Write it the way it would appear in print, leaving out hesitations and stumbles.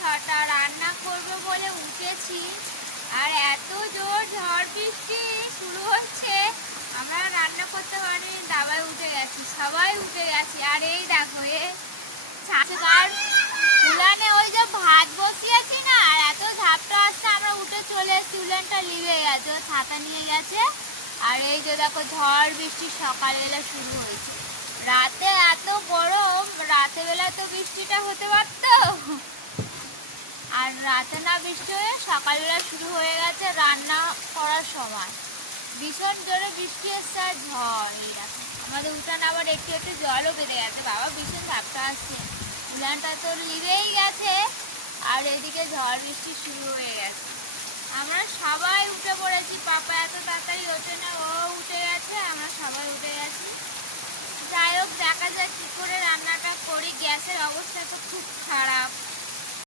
6টা, রান্না করব বলে উঠেছি আর এত জোর ঝড় বৃষ্টি শুরু হচ্ছে, আমরা রান্না করতে পারিনি, দাবায় উঠে গেছি, সবাই উঠে গেছি। আর এই দেখো ছাদকার উলানে ওই যে ভাত বসিয়েছি না, আর এত ঝাপটা আসছে আমরা উঠে চলে এসেছি, উলানটা লিভে গেছে, ও ছাতা নিয়ে গেছে। আর এই যে দেখো ঝড় বৃষ্টি সকালবেলা শুরু হয়েছে, রাতে এত গরম, রাতের বেলা তো বৃষ্টিটা হতে পারতো, আর রাতে না বৃষ্টি হয়ে সকালবেলা শুরু হয়ে গেছে রান্না করার সময়। ভীষণ জোরে বৃষ্টি এসছে আর ঝড়। এই দেখো আমাদের উঠান আবার একটু একটু জলও বেঁধে গেছে, বাবা ভীষণ ঝাপটা আসছে, উঠানটা তো লিভেই গেছে আর এদিকে ঝড় বৃষ্টি শুরু হয়ে গেছে। আমরা সবাই উঠে পড়েছি, পাপা এত তাড়াতাড়ি ওঠে না, ও উঠে গেছে, আমরা সবাই উঠে গেছি। যাই হোক, দেখা যাক কী করে রান্নাটা করি। গ্যাসের অবস্থা তো